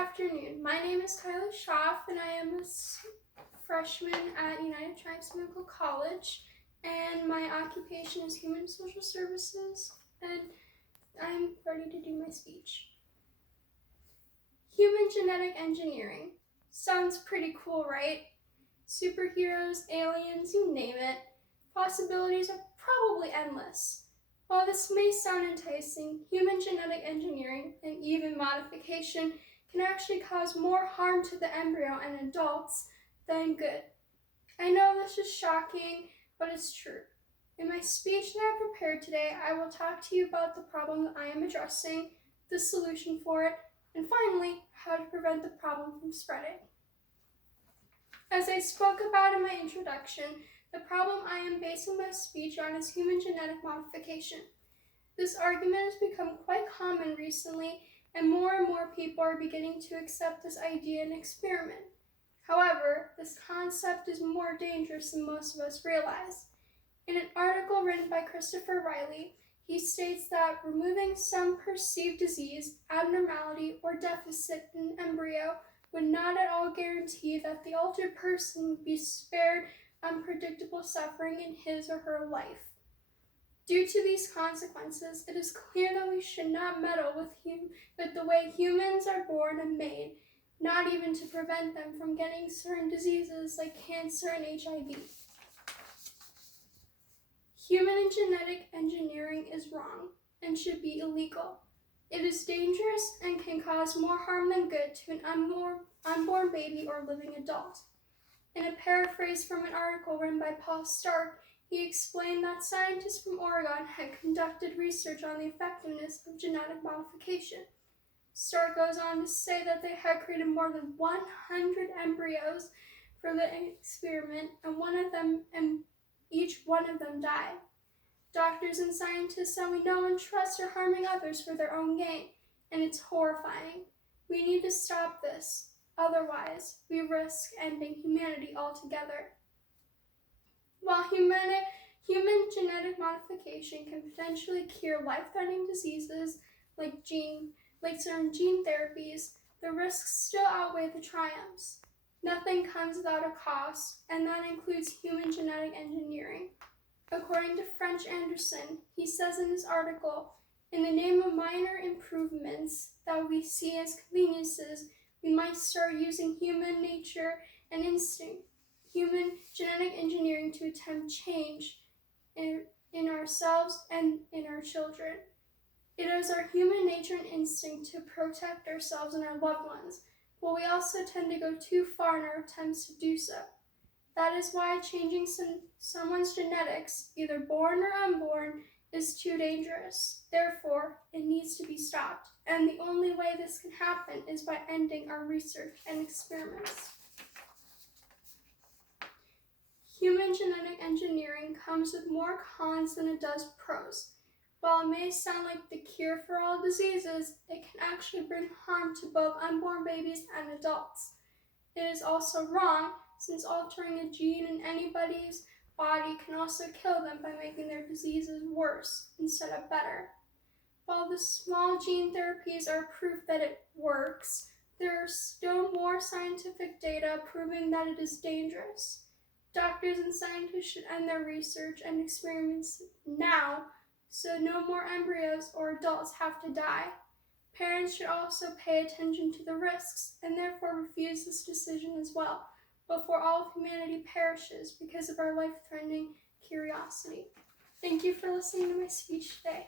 afternoon. My name is Kylie Schaff, and I am a freshman at United Tribes Medical College, and my occupation is Human Social Services, and I'm ready to do my speech. Human genetic engineering. Sounds pretty cool, right? Superheroes, aliens, you name it. Possibilities are probably endless. While this may sound enticing, human genetic engineering and even modification can actually cause more harm to the embryo and adults than good. I know this is shocking, but it's true. In my speech that I prepared today, I will talk to you about the problem that I am addressing, the solution for it, and finally, how to prevent the problem from spreading. As I spoke about in my introduction, the problem I am basing my speech on is human genetic modification. This argument has become quite common recently, and more people are beginning to accept this idea and experiment. However, this concept is more dangerous than most of us realize. In an article written by Christopher Riley, he states that removing some perceived disease, abnormality, or deficit in an embryo would not at all guarantee that the altered person would be spared unpredictable suffering in his or her life. Due to these consequences, it is clear that we should not meddle with the way humans are born and made, not even to prevent them from getting certain diseases like cancer and HIV. Human genetic engineering is wrong and should be illegal. It is dangerous and can cause more harm than good to an unborn baby or living adult. In a paraphrase from an article written by Paul Stark, he explained that scientists from Oregon had conducted research on the effectiveness of genetic modification. Stark goes on to say that they had created more than 100 embryos for the experiment, and each one of them died. Doctors and scientists that we know and trust are harming others for their own gain, and it's horrifying. We need to stop this. Otherwise, we risk ending humanity altogether. While human genetic modification can potentially cure life-threatening diseases like certain gene therapies, the risks still outweigh the triumphs. Nothing comes without a cost, and that includes human genetic engineering. According to French Anderson, he says in his article, in the name of minor improvements that we see as conveniences, we might start using human nature and instinct, human genetic engineering to attempt change in ourselves and in our children. It is our human nature and instinct to protect ourselves and our loved ones, but we also tend to go too far in our attempts to do so. That is why changing someone's genetics, either born or unborn, is too dangerous. Therefore, it needs to be stopped, and the only way this can happen is by ending our research and experiments. Human genetic engineering comes with more cons than it does pros. While it may sound like the cure for all diseases, it can actually bring harm to both unborn babies and adults. It is also wrong, since altering a gene in anybody's body can also kill them by making their diseases worse instead of better. While the small gene therapies are proof that it works, there are still more scientific data proving that it is dangerous. Doctors and scientists should end their research and experiments now, so no more embryos or adults have to die. Parents should also pay attention to the risks and therefore refuse this decision as well, before all of humanity perishes because of our life-threatening curiosity. Thank you for listening to my speech today.